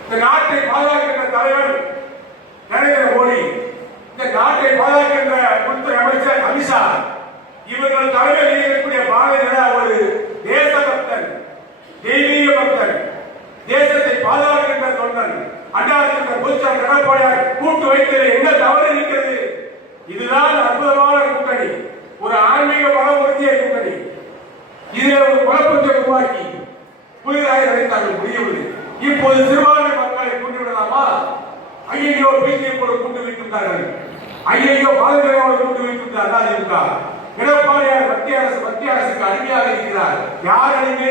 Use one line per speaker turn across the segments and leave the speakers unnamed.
இந்த நாட்டை பாதுகாக்கின்ற தலைவர் நரேந்திர மோடி இந்த நாட்டை பாதுகாக்கின்ற உள்துறை அமைச்சர் அமித்ஷா இவர்கள் தலைமையில் இருக்கக்கூடிய பாரதிய ஜனதா ஒரு தேசபக்தன் தெய்வீக பக்தன் தேசத்தை பாதுகாக்கின்ற தொண்டன் அண்ணாதிமுக பொதுச்சார் எடப்பாடியார் கூட்டு வைத்தது என்ன தவறு இருக்கிறது? இதுதான் அற்புதமான கூட்டணி. ஒரு ஆன்மீக பலம் பொருந்திய கூட்டணி. இதில் ஒரு குழப்பத்தை உருவாக்கி புதிதாக நினைத்தார்கள் புரியவில்லை இப்போது சிறுபான்மை மக்களை கொண்டு விடலாமா? ஐயையோ பிஜேபி கொண்டு வைக்கின்றார்கள் ஐயையோ பாதுகாப்போடு கொண்டு வைக்கின்றார் அதிமுக எடப்பாடியார் மத்திய அரசு மத்திய அரசுக்கு அடிமையாக இருக்கிறார். யார் அடிமை?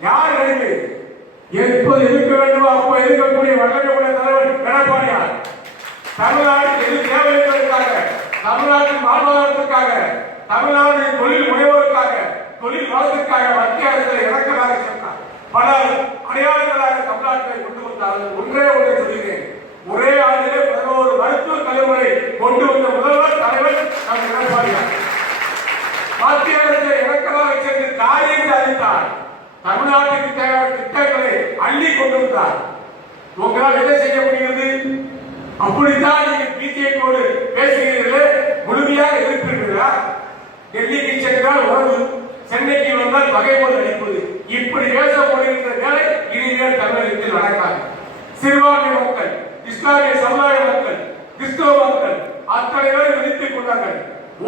யார் அடிமை? எப்போது எதிர்க்க வேண்டுமோ அப்போ எதிர்க்கக்கூடிய வல்லமையுள்ள தலைவர் எடப்பாடியார். தமிழ்நாடு எது தேவை என்பதற்காக தமிழ்நாட்டின் வாழ்வாதாரத்திற்காக தமிழ்நாட்டின் தொழில் முனைவோருக்காக தொழில் வளத்திற்காக மத்திய அரசை இறக்கமாக அளித்தார் தமிழ்நாட்டுக்கு தேவையான திட்டங்களை அள்ளி கொண்டு வந்தார். உங்களால் என்ன செய்ய முடிகிறது? அப்படித்தான் நீங்க பிஜேபியோடு பேசுகிறீர்களே முழுமையாக எதிர்க்கிறீர்களா? டெல்லிக்கு சென்றால் உறவு சென்னைக்கு வந்தால் பகை போல் அடிப்பது. இப்படி பேசப்படுகின்ற வேலை இனிமேல் தமிழகத்தில் நடக்காது. சிறுபான்மை மக்கள் இஸ்லாமிய சமுதாய மக்கள் கிறிஸ்தவ மக்கள் அத்தனை பேர் விதித்துக் கொண்டார்கள்.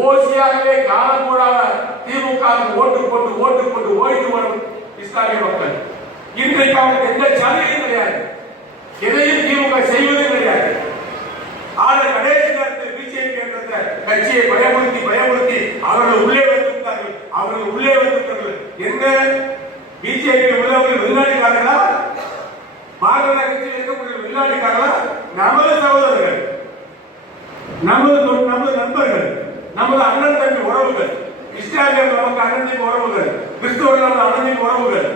ஓசியாகவே காலம் கூடாத திமுக ஓட்டு போட்டு ஓட்டு போட்டு ஓய்ந்து வரும் இஸ்லாமிய மக்கள். இன்றைக்கு அவருக்கு எந்த சலுகையும் கிடையாது. எதையும் திமுக செய்வதும் கிடையாது. ஆனால் கடைசி நேரத்தில் பிஜேபி என்ற கட்சியை பயமுறுத்தி பயமுறுத்தி அவர்கள் உள்ளே வந்திருந்தார்கள் அவர்கள் உள்ளே வந்திருந்தார்கள் என்ன? பிஜேபி உள்ளவர்கள் வெளிநாட்டுக்காரர்களா பாரத கட்சியில் இருக்கக்கூடிய வெளிநாட்டுக்காரர்களா நமது சகோதரர்கள். நமது நமது நண்பர்கள். நமது அண்ணன் தம்பி உறவுகள். இஸ்லாமியர்கள் நமக்கு அண்ணன் உறவுகள் கிறிஸ்தவர்கள் நமது அண்ணன் உறவுகள்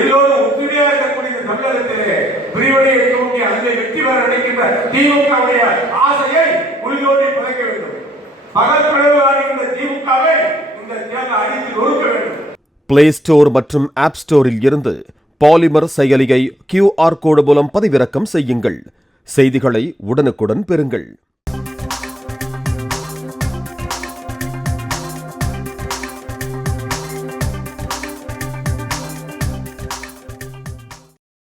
எல்லோரும் ஒற்றுமையா இருக்கக்கூடிய தமிழகத்திலே பிரிவினையை தூண்டி அதிலே வெற்றி பெற நினைக்கின்ற திமுகவுடைய ஆசையை உறுதியோடு புதைக்க வேண்டும். பகல் பிளவு ஆடுகின்ற திமுகவை இந்த தேர்தல் அடித்து நொறுக்க வேண்டும்.
பிளே ஸ்டோர் மற்றும் ஆப் ஸ்டோரில் இருந்து பாலிமர் செயலியை கியூஆர் கோடு மூலம் பதிவிறக்கம் செய்யுங்கள். செய்திகளை உடனுக்குடன் பெறுங்கள்.